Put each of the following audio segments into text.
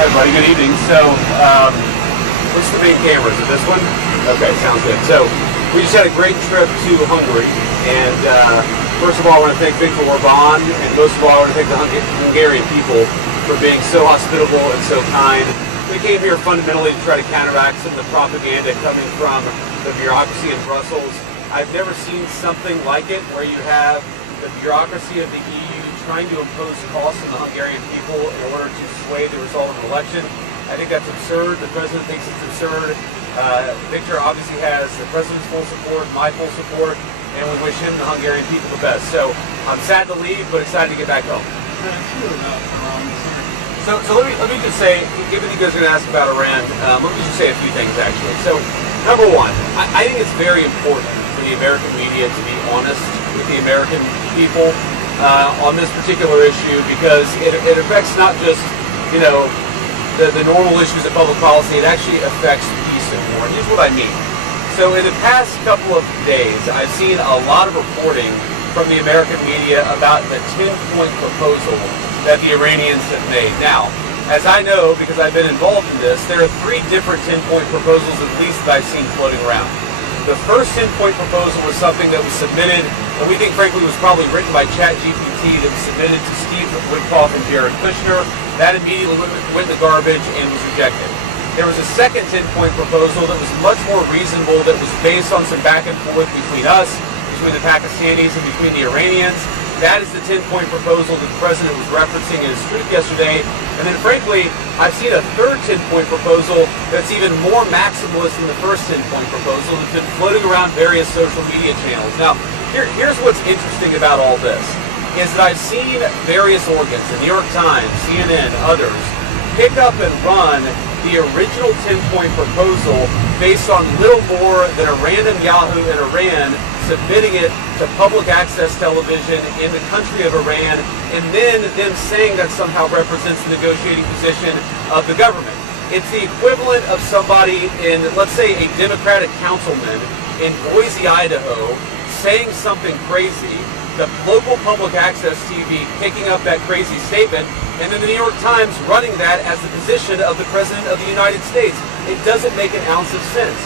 Hi, everybody. Good evening. So, what's the main camera? Is it this one? Okay, sounds good. So, we just had a great trip to Hungary, and first of all, I want to thank Viktor Orban, and most of all, I want to thank the Hungarian people for being so hospitable and so kind. We came here fundamentally to try to counteract some of the propaganda coming from the bureaucracy in Brussels. I've never seen something like it, where you have the bureaucracy of the EU trying to impose costs on the Hungarian people in order to sway the result of an election. I think that's absurd. The president thinks it's absurd. Viktor obviously has the president's full support, my full support, and we wish him and the Hungarian people the best. So I'm sad to leave, but excited to get back home. So let me just say, given you guys are going to ask about Iran, let me just say a few things actually. So number one, I think it's very important for the American media to be honest with the American people on this particular issue, because it affects not just, you know, the normal issues of public policy. It actually affects peace and war. And here's what I mean. So in the past couple of days, I've seen a lot of reporting from the American media about the 10-point proposal that the Iranians have made. Now, as I know, because I've been involved in this, there are 3 different 10-point proposals at least that I've seen floating around. The first 10-point proposal was something that was submitted, and we think frankly was probably written by ChatGPT, that was submitted to Steve Witkoff and Jared Kushner. That immediately went in the garbage and was rejected. There was a second 10-point proposal that was much more reasonable, that was based on some back and forth between us, between the Pakistanis and between the Iranians. That is the 10-point proposal that the president was referencing in his tweet yesterday. And then frankly, I've seen a third 10-point proposal that's even more maximalist than the first 10-point proposal that's been floating around various social media channels. Now, here's what's interesting about all this, is that I've seen various organs, the New York Times, CNN, others, pick up and run the original 10-point proposal based on little more than a random Yahoo in Iran submitting it to public access television in the country of Iran, and then them saying that somehow represents the negotiating position of the government. It's the equivalent of somebody in, let's say, a Democratic councilman in Boise, Idaho, saying something crazy, the local public access TV picking up that crazy statement, and then the New York Times running that as the position of the President of the United States. It doesn't make an ounce of sense.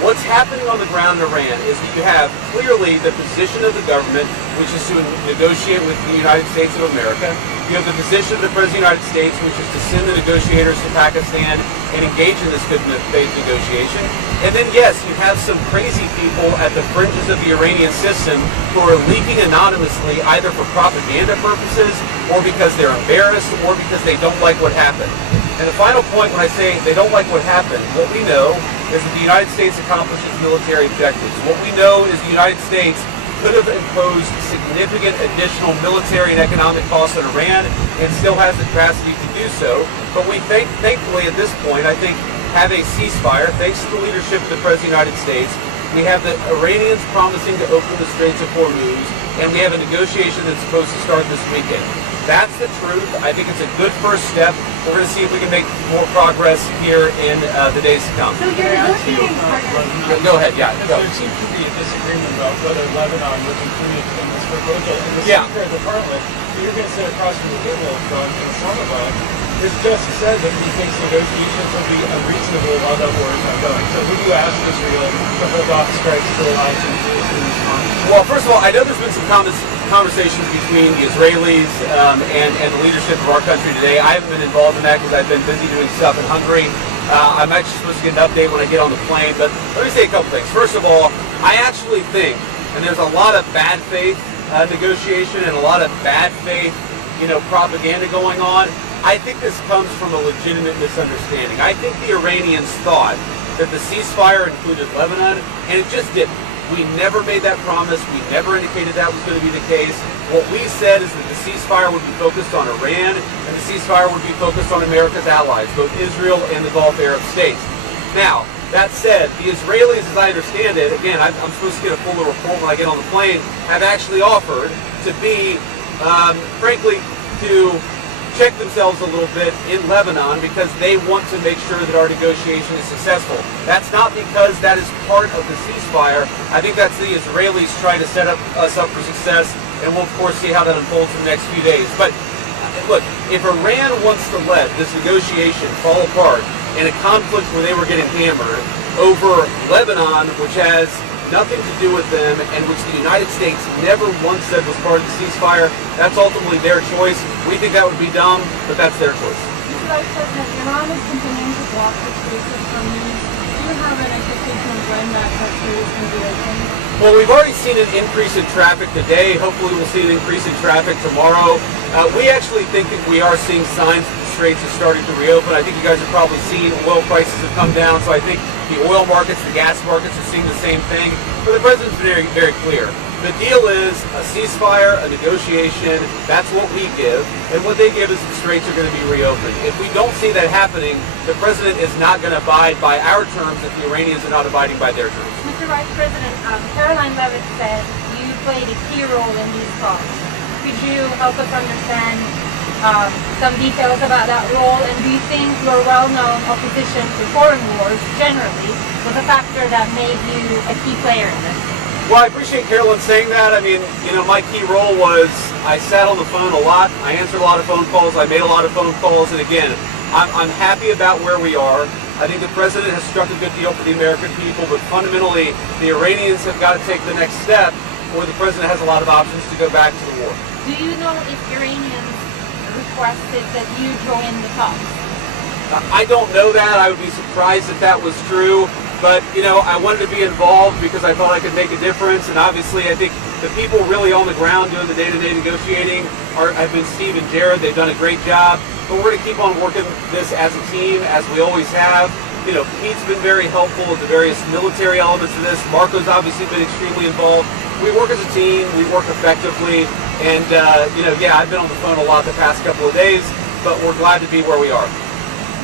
What's happening on the ground in Iran is that you have clearly the position of the government, which is to negotiate with the United States of America. You have the position of the President of the United States, which is to send the negotiators to Pakistan and engage in this good faith negotiation. And then, yes, you have some crazy people at the fringes of the Iranian system who are leaking anonymously, either for propaganda purposes, or because they're embarrassed, or because they don't like what happened. And the final point, when I say they don't like what happened, what we know is that the United States accomplished its military objectives. What we know is the United States could have imposed significant additional military and economic costs on Iran and still has the capacity to do so. But we thankfully at this point, I think, have a ceasefire, thanks to the leadership of the President of the United States. We have the Iranians promising to open the Straits of Hormuz, and we have a negotiation that's supposed to start this weekend. That's the truth. I think it's a good first step. We're going to see if we can make more progress here in the days to come. So you're negotiating partners. Go ahead, yeah. Go. There seems to be a disagreement about whether Lebanon was included in this proposal. And the Yeah. Speaker of the Parliament, who you're going to sit across from the table from Islamabad, has just said that he thinks negotiations will be unreasonable while that war is ongoing. So who do you ask Israel to hold off strikes to allow some peace in response? Well, first of all, I know there's been some conversations between the Israelis and the leadership of our country today. I haven't been involved in that because I've been busy doing stuff in Hungary. I'm actually supposed to get an update when I get on the plane. But let me say a couple things. First of all, I actually think, and there's a lot of bad faith negotiation and a lot of bad faith, propaganda going on. I think this comes from a legitimate misunderstanding. I think the Iranians thought that the ceasefire included Lebanon, and it just didn't. We never made that promise. We never indicated that was going to be the case. What we said is that the ceasefire would be focused on Iran, and the ceasefire would be focused on America's allies, both Israel and the Gulf Arab states. Now, that said, the Israelis, as I understand it, again, I'm supposed to get a fuller report when I get on the plane, have actually offered to be, frankly, to check themselves a little bit in Lebanon because they want to make sure that our negotiation is successful. That's not because that is part of the ceasefire. I think that's the Israelis trying to set us up for success, and we'll of course see how that unfolds in the next few days. But look, if Iran wants to let this negotiation fall apart in a conflict where they were getting hammered over Lebanon, which has nothing to do with them and which the United States never once said was part of the ceasefire, that's ultimately their choice. We think that would be dumb, but that's their choice. Mr. Vice President, Iran is continuing to block the streets of Hormuz. Do you have an expectation of when that country is going to be opened? Well, we've already seen an increase in traffic today. Hopefully we'll see an increase in traffic tomorrow. We actually think that we are seeing signs that the straits are starting to reopen. I think you guys have probably seen oil prices have come down, so I think the oil markets, the gas markets are seeing the same thing. But the president's very, very clear. The deal is a ceasefire, a negotiation. That's what we give. And what they give is the straits are going to be reopened. If we don't see that happening, the president is not going to abide by our terms if the Iranians are not abiding by their terms. Mr. Vice President, Caroline Levitt said you played a key role in these talks. Could you help us understand some details about that role? And do you think your well-known opposition to foreign wars generally was a factor that made you a key player in this? Well, I appreciate Carolyn saying that. I mean, you know, my key role was I sat on the phone a lot. I answered a lot of phone calls. I made a lot of phone calls. And again, I'm happy about where we are. I think the president has struck a good deal for the American people, but fundamentally, the Iranians have got to take the next step, or the president has a lot of options to go back to the war. Do you know if Iranians requested that you join the talks? I don't know that. I would be surprised if that was true. But, you know, I wanted to be involved because I thought I could make a difference. And obviously, I think the people really on the ground doing the day-to-day negotiating have been Steve and Jared. They've done a great job. But we're going to keep on working this as a team, as we always have. You know, Pete's been very helpful with the various military elements of this. Marco's obviously been extremely involved. We work as a team. We work effectively. And, you know, yeah, I've been on the phone a lot the past couple of days. But we're glad to be where we are.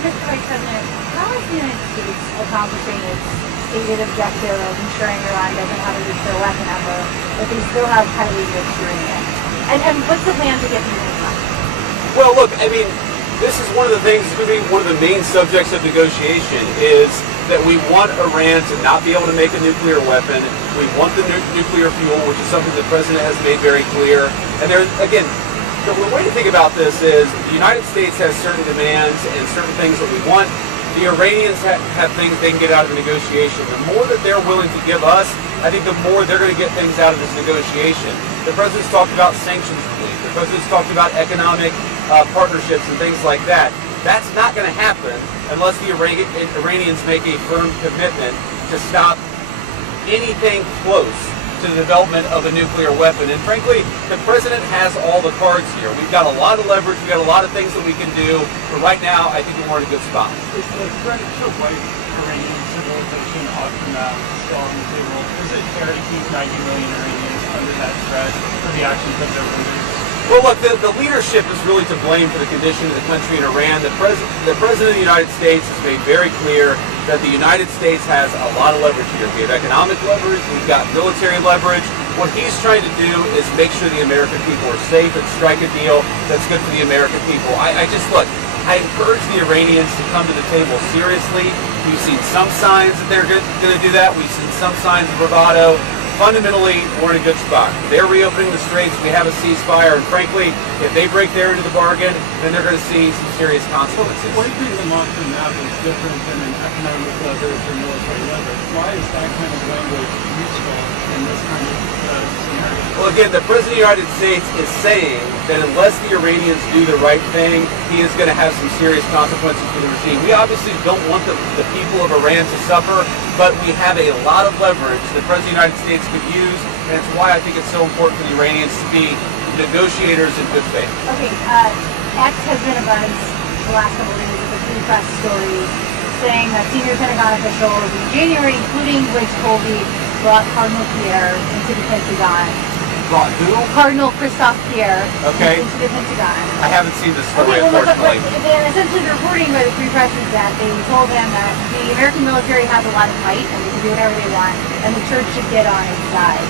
Mr. Vice President, how is the United States accomplishing its stated objective of ensuring Iran doesn't have a nuclear weapon ever, but they still have highly enriched uranium? And what's the plan to get the uranium out? Well, look, I mean, this is one of the things, it's going to be one of the main subjects of negotiation, is that we want Iran to not be able to make a nuclear weapon. We want the nuclear fuel, which is something the president has made very clear. And there, again, the way to think about this is the United States has certain demands and certain things that we want. The Iranians have things they can get out of the negotiation. The more that they're willing to give us, I think the more they're going to get things out of this negotiation. The president's talked about sanctions relief. The president's talked about economic partnerships and things like that. That's not going to happen unless the Iranians make a firm commitment to stop anything close to the development of a nuclear weapon. And frankly, the president has all the cards here. We've got a lot of leverage. We've got a lot of things that we can do. But right now, I think we're in a good spot. Is the threat to white Iranian civilization off the map still on the table? Is it fair to keep 90 million Iranians under that threat for the actions of their leaders? Well, look, the leadership is really to blame for the condition of the country in Iran. The president of the United States has made very clear that the United States has a lot of leverage here. We have economic leverage, we've got military leverage. What he's trying to do is make sure the American people are safe and strike a deal that's good for the American people. I encourage the Iranians to come to the table seriously. We've seen some signs that they're going to do that. We've seen some signs of bravado. Fundamentally, we're in a good spot. They're reopening the straits. We have a ceasefire. And frankly, if they break their end of the bargain, then they're going to see some serious consequences. Wiping them off the map is different than an economic leverage or military leverage. Why is that kind of language useful in this kind of scenario? Well, again, the President of the United States is saying that unless the Iranians do the right thing, he is going to have some serious consequences for the regime. We obviously don't want the people of Iran to suffer, but we have a lot of leverage the President of the United States could use, and it's why I think it's so important for the Iranians to be negotiators in good faith. Okay, X has been a buzz the last couple of days with a free press story saying that senior Pentagon officials in January, including Blake Colby, brought Cardinal Pierre into the Pentagon. Brought who? Cardinal Christophe Pierre into the Pentagon. I haven't seen this story, okay, well, unfortunately. Essentially, the reporting by the free press is that they told him that the American military has a lot of might and they can do whatever they want, and the church should get on its side.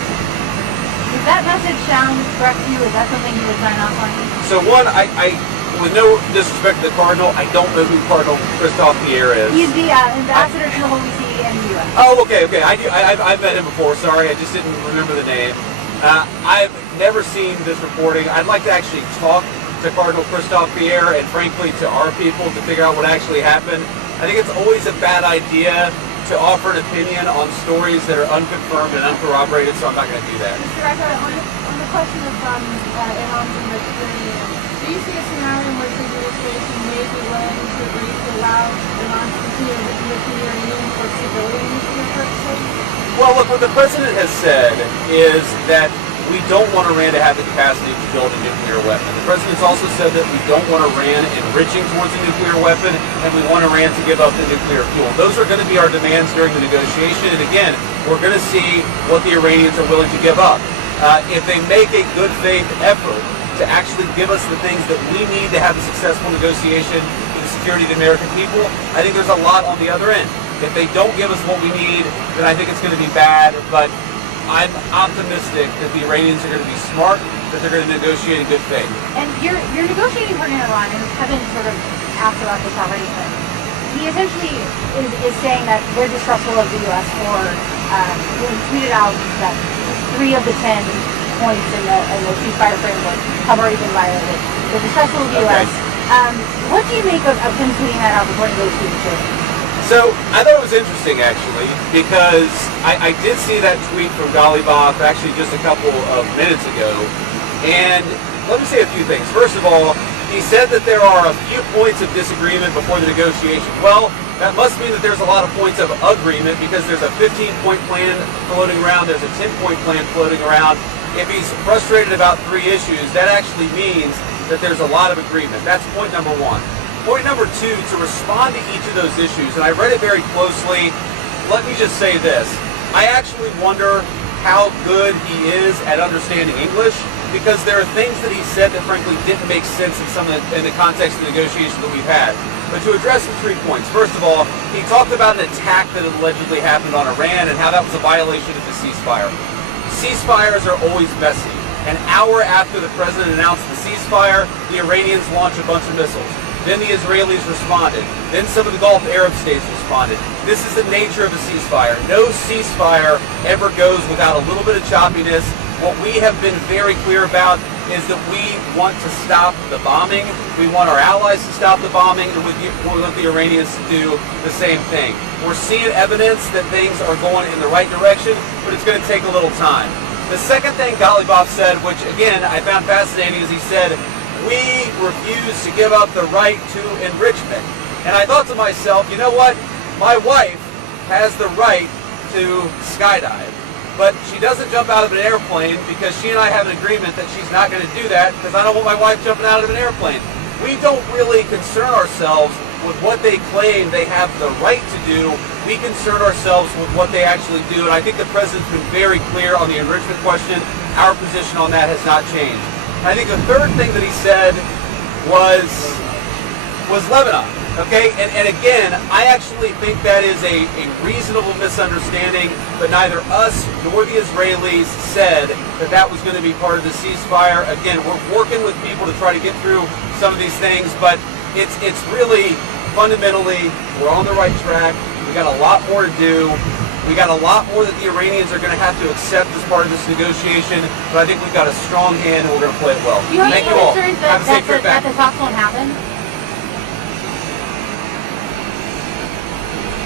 Does that message sound correct to you? Is that something you would sign off on? So one, I with no disrespect to the Cardinal, I don't know who Cardinal Christophe Pierre is. He's the ambassador to the Holy See in the U.S. Oh, okay. I've met him before. Sorry, I just didn't remember the name. I've never seen this reporting. I'd like to actually talk to Cardinal Christophe Pierre and frankly to our people to figure out what actually happened. I think it's always a bad idea to offer an opinion on stories that are unconfirmed and uncorroborated, so I'm not going to do that. Mr. Recker, on the question of Iran's enriched uranium, do you see a scenario in which the administration may be willing to agree to allow Iran to continue enriching uranium for civilian nuclear purposes? Well, look, what the president has said is that we don't want Iran to have the capacity to build a nuclear weapon. The president's also said that we don't want Iran enriching towards a nuclear weapon, and we want Iran to give up the nuclear fuel. Those are going to be our demands during the negotiation, and again, we're going to see what the Iranians are willing to give up. If they make a good faith effort to actually give us the things that we need to have a successful negotiation for the security of the American people, I think there's a lot on the other end. If they don't give us what we need, then I think it's going to be bad, but I'm optimistic that the Iranians are going to be smart, that they're going to negotiate in good faith. And your negotiating partner in Iran, and Kevin sort of asked about this already, but he essentially is saying that they're distrustful of the U.S. for when he tweeted out that 3 of the 10 points in the ceasefire framework have already been violated. They're distrustful of the U.S. What do you make of him tweeting that out before negotiating? So I thought it was interesting actually because I did see that tweet from Galibaf actually just a couple of minutes ago, and let me say a few things. First of all, he said that there are a few points of disagreement before the negotiation. Well, that must mean that there's a lot of points of agreement because there's a 15-point plan floating around, there's a 10-point plan floating around. If he's frustrated about 3 issues, that actually means that there's a lot of agreement. That's point number 1. Point number 2, to respond to each of those issues, and I read it very closely, let me just say this. I actually wonder how good he is at understanding English, because there are things that he said that frankly didn't make sense in the context of the negotiations that we've had. But to address the 3 points, first of all, he talked about an attack that had allegedly happened on Iran and how that was a violation of the ceasefire. Ceasefires are always messy. An hour after the president announced the ceasefire, the Iranians launched a bunch of missiles. Then the Israelis responded. Then some of the Gulf Arab states responded. This is the nature of a ceasefire. No ceasefire ever goes without a little bit of choppiness. What we have been very clear about is that we want to stop the bombing. We want our allies to stop the bombing, and we want the Iranians to do the same thing. We're seeing evidence that things are going in the right direction, but it's going to take a little time. The second thing Galibaf said, which again I found fascinating, is he said, we refuse to give up the right to enrichment. And I thought to myself, you know what? My wife has the right to skydive, but she doesn't jump out of an airplane because she and I have an agreement that she's not going to do that because I don't want my wife jumping out of an airplane. We don't really concern ourselves with what they claim they have the right to do. We concern ourselves with what they actually do, and I think the president's been very clear on the enrichment question. Our position on that has not changed. I think the third thing that he said was Lebanon. Okay, and again, I actually think that is a reasonable misunderstanding, but neither us nor the Israelis said that that was going to be part of the ceasefire. Again, we're working with people to try to get through some of these things, but it's really fundamentally, we're on the right track. We got a lot more to do. We got a lot more that the Iranians are going to have to accept as part of this negotiation, but I think we've got a strong hand and we're going to play it well. Thank you all. Have a safe trip back. That the talks won't happen?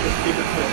Just keep it clear.